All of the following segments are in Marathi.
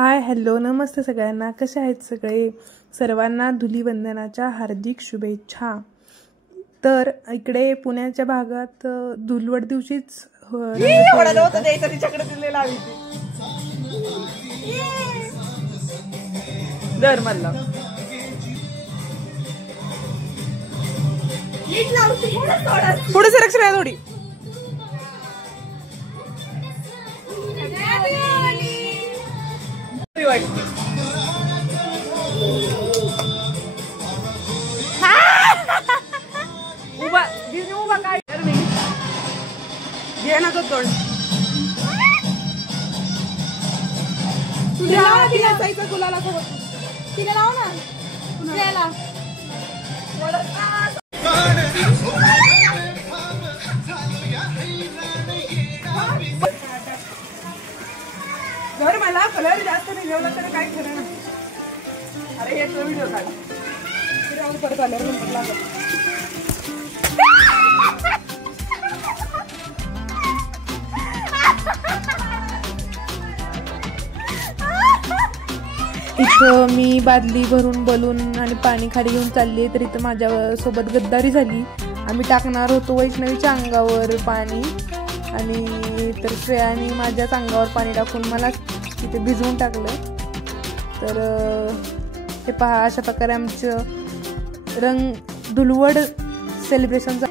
हाय हॅलो नमस्ते सगळ्यांना, कसे आहेत सगळे? सर्वांना धुलीवंदनाच्या हार्दिक शुभेच्छा। तर इकडे पुण्याच्या भागात धुलवड दिवशीच दर मला पुढे सुरक्षा आहे थोडी। उभा दिसणे उभा काय घे ना तो तोड तुला तिला जायचं गुलाला तिला लाव ना पुण्याला घर मला कलर जास्त नाही घेवला तर काय खरं ना। अरे हे तो व्हिडिओ काढ फिरावून परत आल्यावर नंबर लागत। इथं मी बादली भरून बलून आणि पाणी खाली घेऊन चालली तर इथं माझ्या सोबत गद्दारी झाली। आम्ही टाकणार होतो वैष्णवीच्या अंगावर पाणी आणि तर श्रेयाने माझ्याच अंगावर पाणी टाकून मला तिथे भिजवून टाकलं। तर हे पहा, अशा प्रकारे आमचं रंग धुलवड सेलिब्रेशन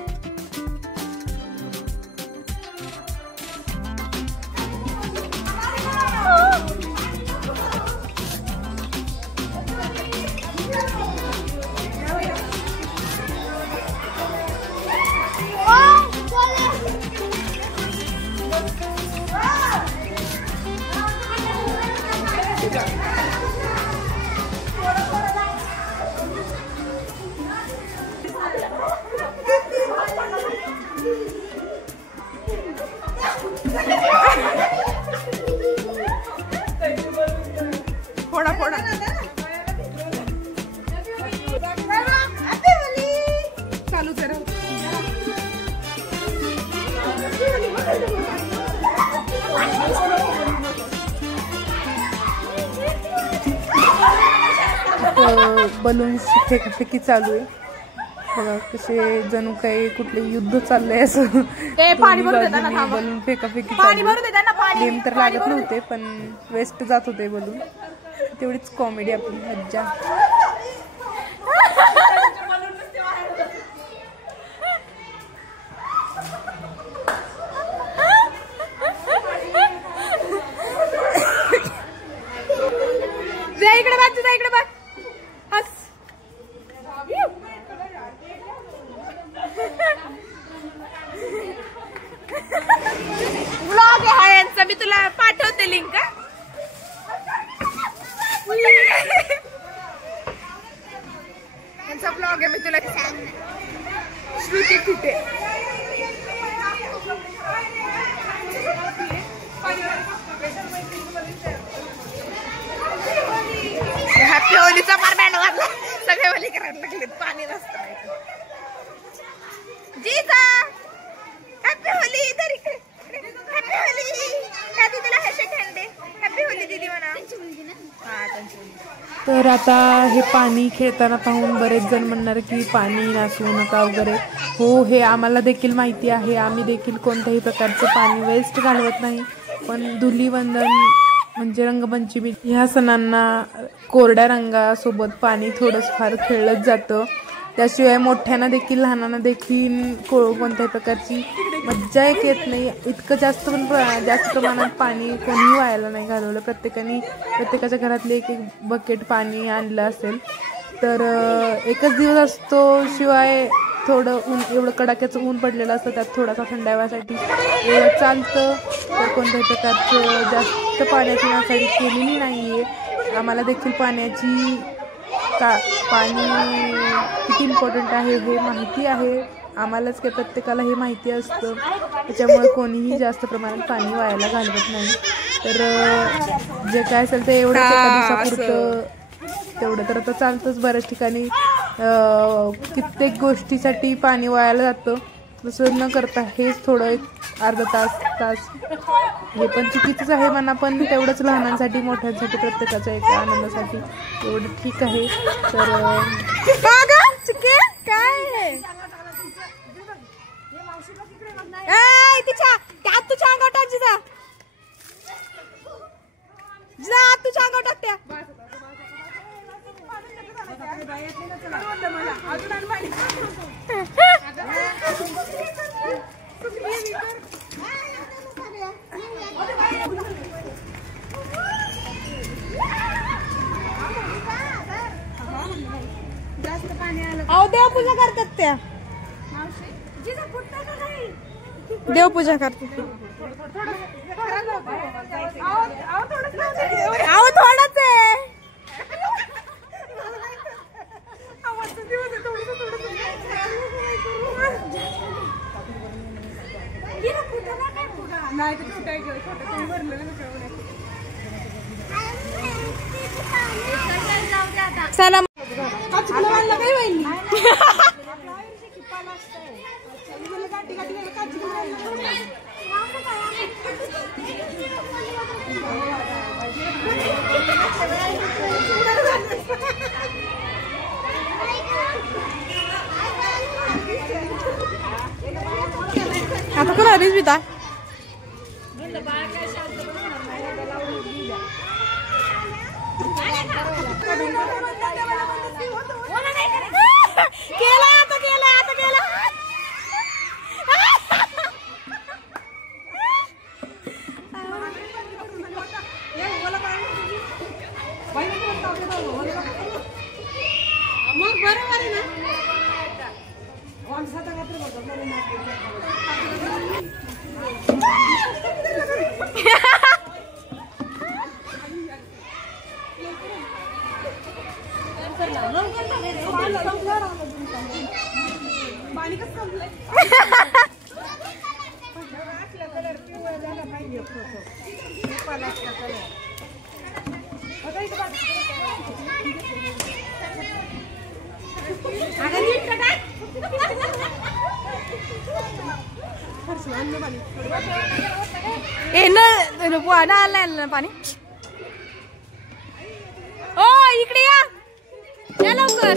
फोड़ा फोड़ा चालू करा। बलून्स फेकाफेकी चालू आहे बघा, कसे जणू काही कुठले युद्ध चाललंय असं। बलून फेकाफेकी गेम तर लागत नव्हते पण वेस्ट जात होते बलून, तेवढीच कॉमेडी आपली मज्जा। इकडे बघ तुझा इकडे बघ हस व्लॉग आहे यांचा, मी तुला पाठवते लिंक। यांचा ब्लॉग आहे, मी तुला श्रुती कुठे हॅपी होलीचा मार बँड वाजला, सगळे होली करायला लागले, पाणी नसतं जीजा। हॅपी होली इधर इकडे, हॅपी होली त्या दीदीला हॅशटॅग हँडे हॅपी होली दीदी म्हणा। तर आता हे पाणी खेळताना पाहून बरेच जण म्हणणार की पाणी नासवू नका वगैरे। हो, हे आम्हाला देखील माहिती आहे, आम्ही देखील कोणत्याही प्रकारचं पाणी वेस्ट घालवत नाही। पण धुलीवंदन म्हणजे रंगपंचमी ह्या सणांना कोरड्या रंगासोबत पाणी थोडंसं फार खेळलं जातं। त्याशिवाय मोठ्यांना देखील लहानांना देखील कोणत्याही प्रकारची मज्जा येत नाही। इतकं जास्त प्रमाणात पाणी कोणीही वायाला नाही घालवलं। प्रत्येकाच्या घरातले एक एक बकेट पाणी आणलं असेल तर एकच दिवस असतो, शिवाय थोडं ऊन, एवढं कडाक्याचं ऊन पडलेलं असतं, त्यात थोडासा थंडाव्यासाठी एवढं चालतं। तर कोणत्याही प्रकारचं जास्त पाण्याची नासाडी केलेली नाही आहे। आम्हाला देखील पाणी किती इम्पॉर्टंट आहे हे माहिती आहे, आम्हालाच काय प्रत्येकाला हे माहिती असतं, त्याच्यामुळे कोणीही जास्त प्रमाणात पाणी वायाला घालवत नाही। तर जे काय असेल ते एवढं एका दिवसापुरतं तेवढं तर आता चालतंच। बऱ्याच ठिकाणी कित्येक गोष्टीसाठी पाणी वायाला जातं, तसं न करता हेच थोडं एक अर्धा तास हे पण चुकीचंच आहे म्हणा, पण तेवढंच लहानांसाठी मोठ्यांसाठी प्रत्येकाच्या एक आनंदासाठी एवढं ठीक आहे. तर काय तुझ्या अंगावर टाक जिजा, तुझ्या अंगावर टाकत्या. अहो देवपूजा करतात त्या, देवपूजा करतात. अहो थोडंच आहे. चला आता कोण आलीस बिता केला आता केला आता केला. मग बरोबर आहे ना. पाणी ओ इकडे या लवकर.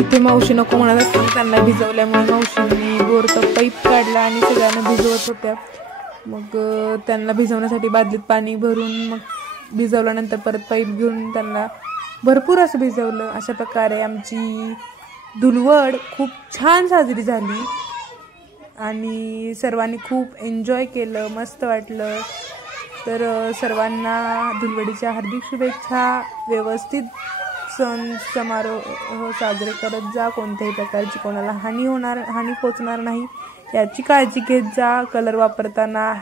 इथे मावशी नको म्हणत असताना त्यांना भिजवल्यामुळे मावशींनी बोरचा पाईप काढला आणि सगळ्यांना भिजवत होत्या. मग त्यांना भिजवण्यासाठी बादलीत पाणी भरून मग भिजवल्यानंतर परत पाईप घेऊन त्यांना भरपूर असं भिजवलं. अशा प्रकारे आमची धुलवड खूप छान साजरी झाली आणि सर्वांनी खूप एन्जॉय केलं, मस्त वाटलं. तर सर्वांना धुलवडीच्या हार्दिक शुभेच्छा. व्यवस्थित सण समारोह साजरे करत जा. कोणत्याही प्रकारची कोणाला हानी पोचणार नाही याची काळजी घेत जा. कलर वापरताना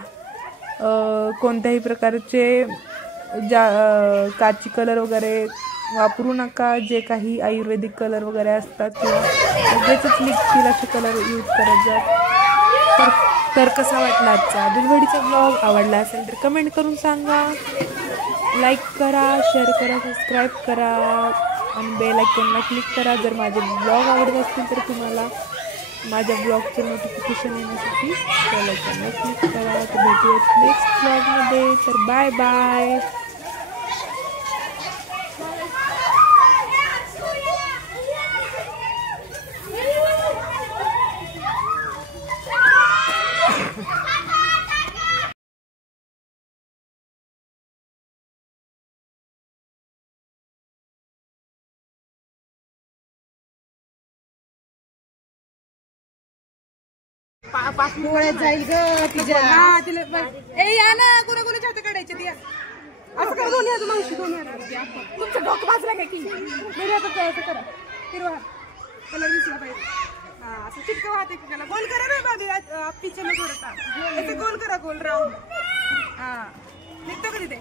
कोणत्याही प्रकारचे काची कलर वगैरे वापरू नका. जे काही आयुर्वेदिक कलर वगैरे असतात किंवा लगेचच निघतील असे कलर यूज करत जा. तर कसा वाटला आजचा धुलवडीचा ब्लॉग? आवडला असेल तर कमेंट करून सांगा. लाईक करा, शेअर करा, सबस्क्राईब करा आणि बेल आयकॉनला क्लिक करा. जर माझे ब्लॉग आवडत असतील तर तुम्हाला माझ्या ब्लॉगचे नोटिफिकेशन येण्यासाठी बेल आयकॉनला क्लिक करा. तर भेटूयात नेक्स्ट ब्लॉगमध्ये. तर बाय बाय. जाईल ग तिच्या. ए या ना, कोणाकोणाच्या हात काढायचे ते असं करा. दोन्ही हात मावशी, दोन्ही हात. तुमचं डोकं वाजला काय की दोन्ही हात असं करा. हिरवा कलर दिसला पाहिजे. हा असं चिटकवा हात एकेकाला. गोल करा रे बाबी, पिचन थोडसा असं गोल करा, गोल राऊंड. हा निघतो का तिथे?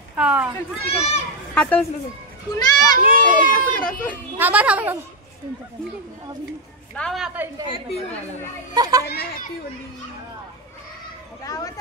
हात उचलून हॅपी होली. गावात